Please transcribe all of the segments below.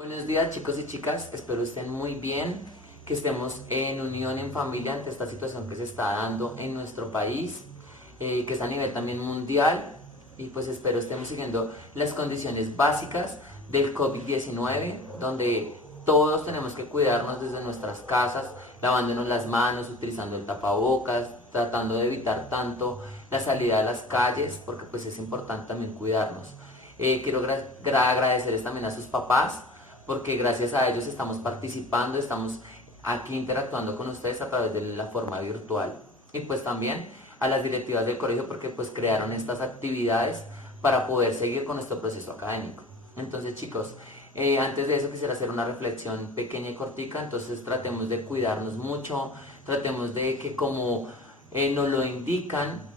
Buenos días chicos y chicas, espero estén muy bien, que estemos en unión, en familia ante esta situación que se está dando en nuestro país, que es a nivel también mundial y pues espero estemos siguiendo las condiciones básicas del COVID-19, donde todos tenemos que cuidarnos desde nuestras casas, lavándonos las manos, utilizando el tapabocas, tratando de evitar tanto la salida a las calles, porque pues es importante también cuidarnos. Quiero agradecerles también a sus papás porque gracias a ellos estamos participando, estamos aquí interactuando con ustedes a través de la forma virtual. Y pues también a las directivas del colegio porque pues crearon estas actividades para poder seguir con nuestro proceso académico. Entonces chicos, antes de eso quisiera hacer una reflexión pequeña y cortica, entonces tratemos de cuidarnos mucho, tratemos de que como nos lo indican,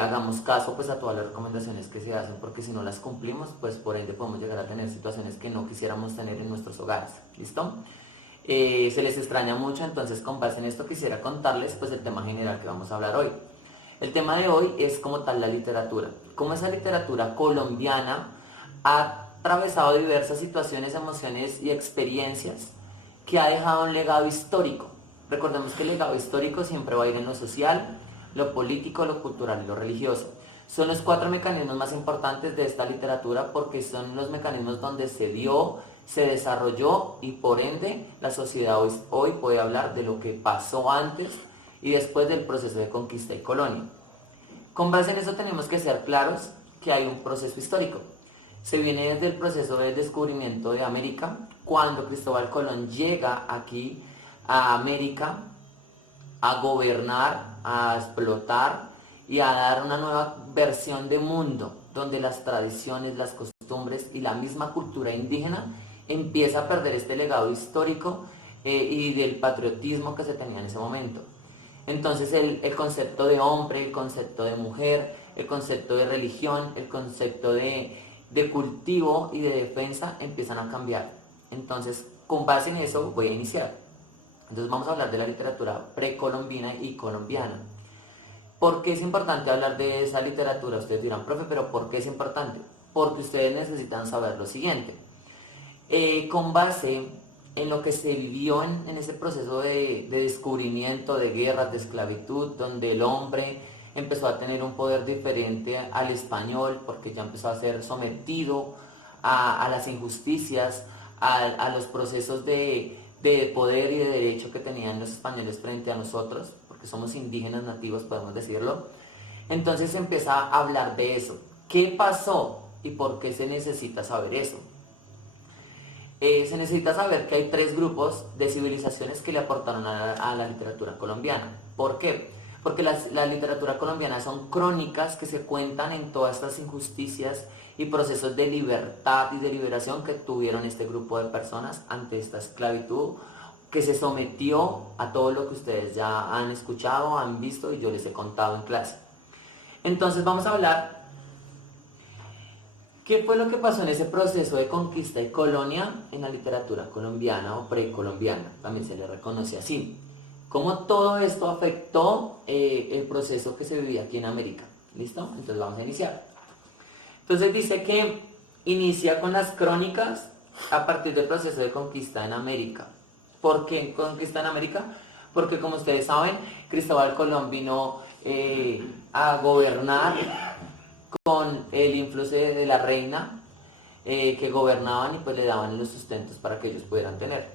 hagamos caso pues a todas las recomendaciones que se hacen, porque si no las cumplimos, pues por ende podemos llegar a tener situaciones que no quisiéramos tener en nuestros hogares. ¿Listo? Se les extraña mucho, entonces con base en esto quisiera contarles pues el tema general que vamos a hablar hoy. El tema de hoy es como tal la literatura. Cómo esa literatura colombiana ha atravesado diversas situaciones, emociones y experiencias que ha dejado un legado histórico. Recordemos que el legado histórico siempre va a ir en lo social, lo político, lo cultural y lo religioso. Son los cuatro mecanismos más importantes de esta literatura porque son los mecanismos donde se dio, se desarrolló y por ende la sociedad hoy puede hablar de lo que pasó antes y después del proceso de conquista y colonia. Con base en eso tenemos que ser claros que hay un proceso histórico. Se viene desde el proceso del descubrimiento de América, cuando Cristóbal Colón llega aquí a América a gobernar, a explotar y a dar una nueva versión de mundo, donde las tradiciones, las costumbres y la misma cultura indígena empieza a perder este legado histórico y del patriotismo que se tenía en ese momento. Entonces el concepto de hombre, el concepto de mujer, el concepto de religión, el concepto de cultivo y de defensa empiezan a cambiar. Entonces, con base en eso voy a iniciar. Entonces vamos a hablar de la literatura precolombina y colombiana. ¿Por qué es importante hablar de esa literatura? Ustedes dirán, profe, pero ¿por qué es importante? Porque ustedes necesitan saber lo siguiente. Con base en lo que se vivió en ese proceso de descubrimiento, de guerras, de esclavitud, donde el hombre empezó a tener un poder diferente al español, porque ya empezó a ser sometido a las injusticias, a los procesos de poder y de derecho que tenían los españoles frente a nosotros, porque somos indígenas nativos, podemos decirlo. Entonces se empieza a hablar de eso. ¿Qué pasó y por qué se necesita saber eso? Se necesita saber que hay tres grupos de civilizaciones que le aportaron a la literatura colombiana. ¿Por qué? Porque la literatura colombiana son crónicas que se cuentan en todas estas injusticias y procesos de libertad y de liberación que tuvieron este grupo de personas ante esta esclavitud que se sometió a todo lo que ustedes ya han escuchado, han visto y yo les he contado en clase. Entonces vamos a hablar qué fue lo que pasó en ese proceso de conquista y colonia en la literatura colombiana o precolombiana, también se le reconoce así. Cómo todo esto afectó el proceso que se vivía aquí en América. ¿Listo? Entonces vamos a iniciar. Entonces dice que inicia con las crónicas a partir del proceso de conquista en América. ¿Por qué conquista en América? Porque como ustedes saben, Cristóbal Colón vino a gobernar con el influjo de la reina que gobernaban y pues le daban los sustentos para que ellos pudieran tener.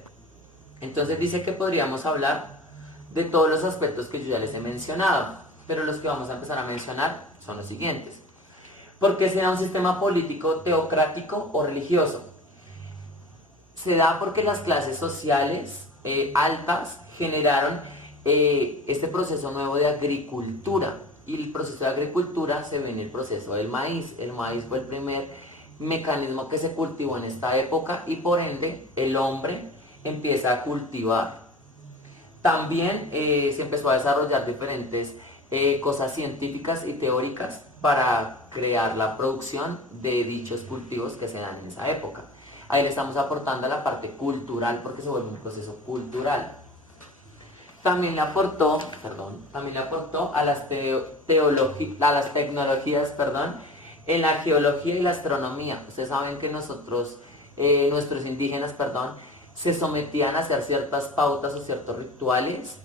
Entonces dice que podríamos hablar de todos los aspectos que yo ya les he mencionado, pero los que vamos a empezar a mencionar son los siguientes. ¿Por qué se da un sistema político teocrático o religioso? Se da porque las clases sociales altas generaron este proceso nuevo de agricultura, y el proceso de agricultura se ve en el proceso del maíz. El maíz fue el primer mecanismo que se cultivó en esta época y por ende el hombre empieza a cultivar. También se empezó a desarrollar diferentes cosas científicas y teóricas para crear la producción de dichos cultivos que se dan en esa época. Ahí le estamos aportando a la parte cultural porque se vuelve un proceso cultural. También le aportó a las tecnologías, en la geología y la astronomía. Ustedes saben que nosotros nuestros indígenas, perdón, se sometían a hacer ciertas pautas o ciertos rituales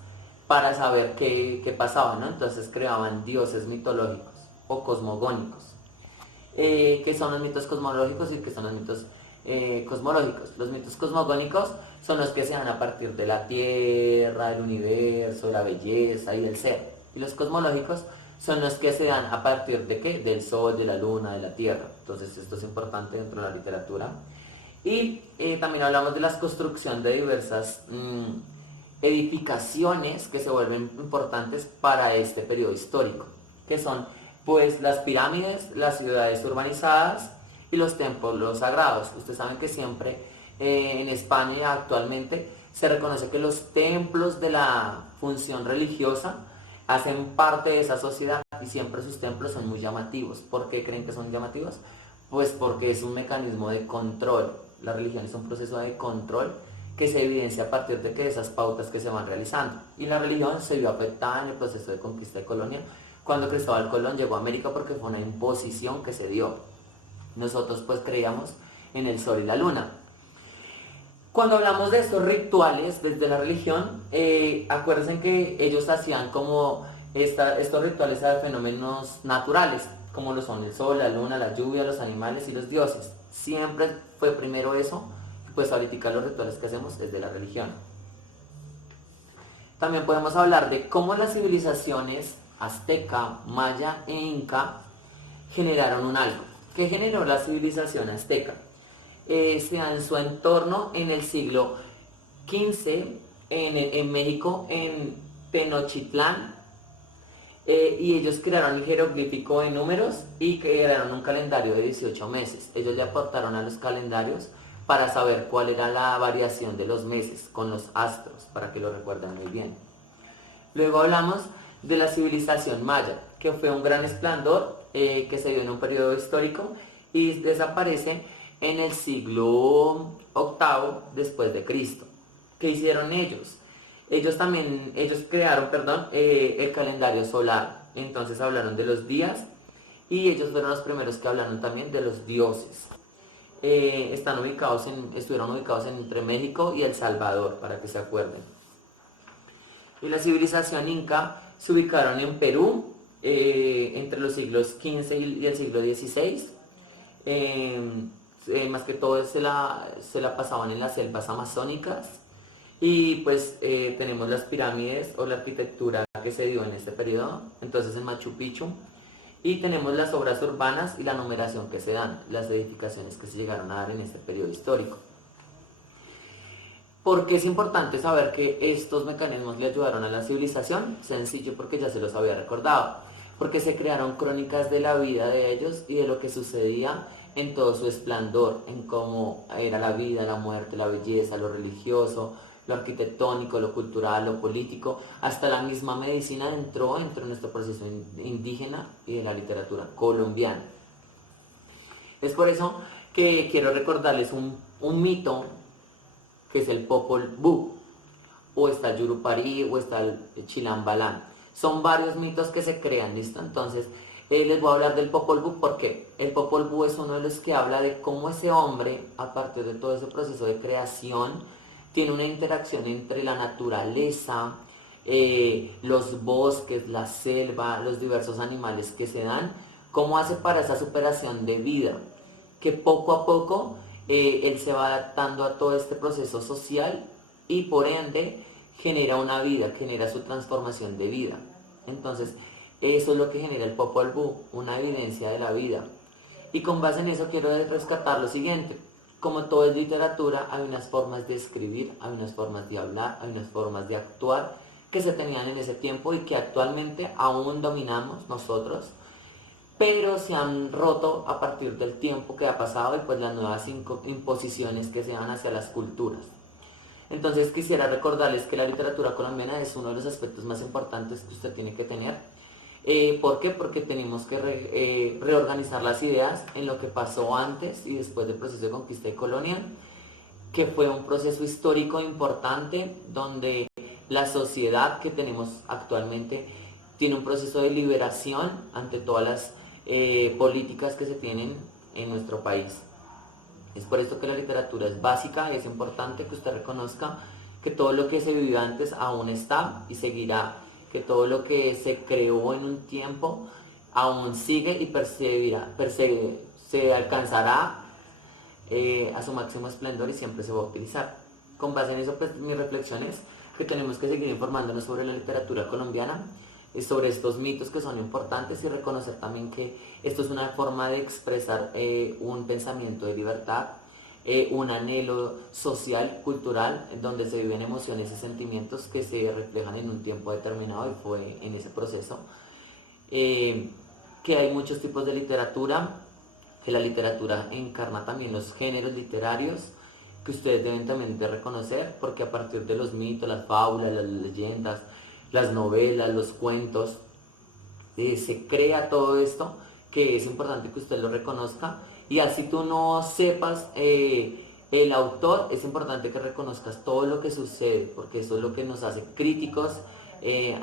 para saber qué pasaba, ¿no? Entonces creaban dioses mitológicos o cosmogónicos. ¿Qué son los mitos cosmológicos y qué son los mitos cosmológicos? Los mitos cosmogónicos son los que se dan a partir de la Tierra, del universo, la belleza y del ser. Y los cosmológicos son los que se dan a partir de ¿qué? Del Sol, de la Luna, de la Tierra. Entonces esto es importante dentro de la literatura. Y también hablamos de la construcción de diversas edificaciones que se vuelven importantes para este periodo histórico, que son pues las pirámides, las ciudades urbanizadas y los templos sagrados. Ustedes saben que siempre en España actualmente se reconoce que los templos de la función religiosa hacen parte de esa sociedad y siempre sus templos son muy llamativos. ¿Por qué creen que son llamativos? Pues porque es un mecanismo de control. La religión es un proceso de control que se evidencia a partir de que esas pautas que se van realizando. Y la religión se vio afectada en el proceso de conquista y colonia cuando Cristóbal Colón llegó a América, porque fue una imposición que se dio. Nosotros pues creíamos en el sol y la luna. Cuando hablamos de estos rituales desde la religión, acuérdense que ellos hacían como estos rituales de fenómenos naturales, como lo son el sol, la luna, la lluvia, los animales y los dioses. Siempre fue primero eso, pues ahorita los rituales que hacemos es de la religión. También podemos hablar de cómo las civilizaciones azteca, maya e inca generaron un algo. ¿Qué generó la civilización azteca? Se da en su entorno en el siglo XV en México, en Tenochtitlán, y ellos crearon el jeroglífico de números y crearon un calendario de 18 meses. Ellos le aportaron a los calendarios para saber cuál era la variación de los meses con los astros, para que lo recuerden muy bien. Luego hablamos de la civilización maya, que fue un gran esplendor que se dio en un periodo histórico y desaparece en el siglo VIII después de Cristo. ¿Qué hicieron ellos? Ellos crearon, el calendario solar. Entonces hablaron de los días y ellos fueron los primeros que hablaron también de los dioses. Estuvieron ubicados entre México y El Salvador, para que se acuerden. Y la civilización inca se ubicaron en Perú entre los siglos XV y el siglo XVI. Más que todo se la pasaban en las selvas amazónicas. Y pues tenemos las pirámides o la arquitectura que se dio en este periodo, entonces en Machu Picchu. Y tenemos las obras urbanas y la numeración que se dan, las edificaciones que se llegaron a dar en este periodo histórico. ¿Por qué es importante saber que estos mecanismos le ayudaron a la civilización? Sencillo, porque ya se los había recordado. Porque se crearon crónicas de la vida de ellos y de lo que sucedía en todo su esplendor, en cómo era la vida, la muerte, la belleza, lo religioso, lo arquitectónico, lo cultural, lo político, hasta la misma medicina entró en nuestro proceso indígena y de la literatura colombiana. Es por eso que quiero recordarles un mito, que es el Popol Vuh, o está el Yurupari, o está el Chilambalán. Son varios mitos que se crean, ¿listo? Entonces, les voy a hablar del Popol Vuh porque el Popol Vuh es uno de los que habla de cómo ese hombre, a partir de todo ese proceso de creación, tiene una interacción entre la naturaleza, los bosques, la selva, los diversos animales que se dan, cómo hace para esa superación de vida, que poco a poco él se va adaptando a todo este proceso social y por ende genera una vida, genera su transformación de vida. Entonces, eso es lo que genera el Popol Vuh, una evidencia de la vida. Y con base en eso quiero rescatar lo siguiente. Como todo es literatura, hay unas formas de escribir, hay unas formas de hablar, hay unas formas de actuar que se tenían en ese tiempo y que actualmente aún dominamos nosotros, pero se han roto a partir del tiempo que ha pasado y pues las nuevas imposiciones que se dan hacia las culturas. Entonces quisiera recordarles que la literatura colombiana es uno de los aspectos más importantes que usted tiene que tener. ¿Por qué? Porque tenemos que reorganizar las ideas en lo que pasó antes y después del proceso de conquista y colonia, que fue un proceso histórico importante donde la sociedad que tenemos actualmente tiene un proceso de liberación ante todas las políticas que se tienen en nuestro país. Es por esto que la literatura es básica y es importante que usted reconozca que todo lo que se vivió antes aún está y seguirá, que todo lo que se creó en un tiempo aún sigue y se alcanzará a su máximo esplendor y siempre se va a utilizar. Con base en eso, pues mi reflexión es que tenemos que seguir informándonos sobre la literatura colombiana, sobre estos mitos que son importantes y reconocer también que esto es una forma de expresar un pensamiento de libertad, un anhelo social, cultural, donde se viven emociones y sentimientos que se reflejan en un tiempo determinado y fue en ese proceso. Que hay muchos tipos de literatura, que la literatura encarna también los géneros literarios, que ustedes deben también de reconocer, porque a partir de los mitos, las fábulas, las leyendas, las novelas, los cuentos, se crea todo esto, que es importante que usted lo reconozca, y así tú no sepas el autor, es importante que reconozcas todo lo que sucede, porque eso es lo que nos hace críticos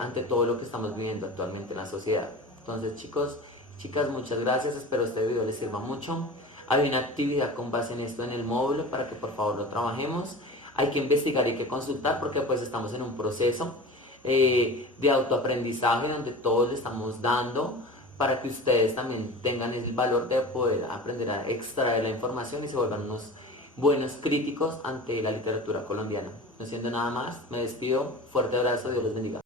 ante todo lo que estamos viviendo actualmente en la sociedad. Entonces, chicos, chicas, muchas gracias, espero este video les sirva mucho. Hay una actividad con base en esto en el módulo para que por favor lo trabajemos. Hay que investigar y que consultar porque pues estamos en un proceso de autoaprendizaje donde todos le estamos dando para que ustedes también tengan el valor de poder aprender a extraer la información y se vuelvan unos buenos críticos ante la literatura colombiana. No siendo nada más, me despido, fuerte abrazo, Dios los bendiga.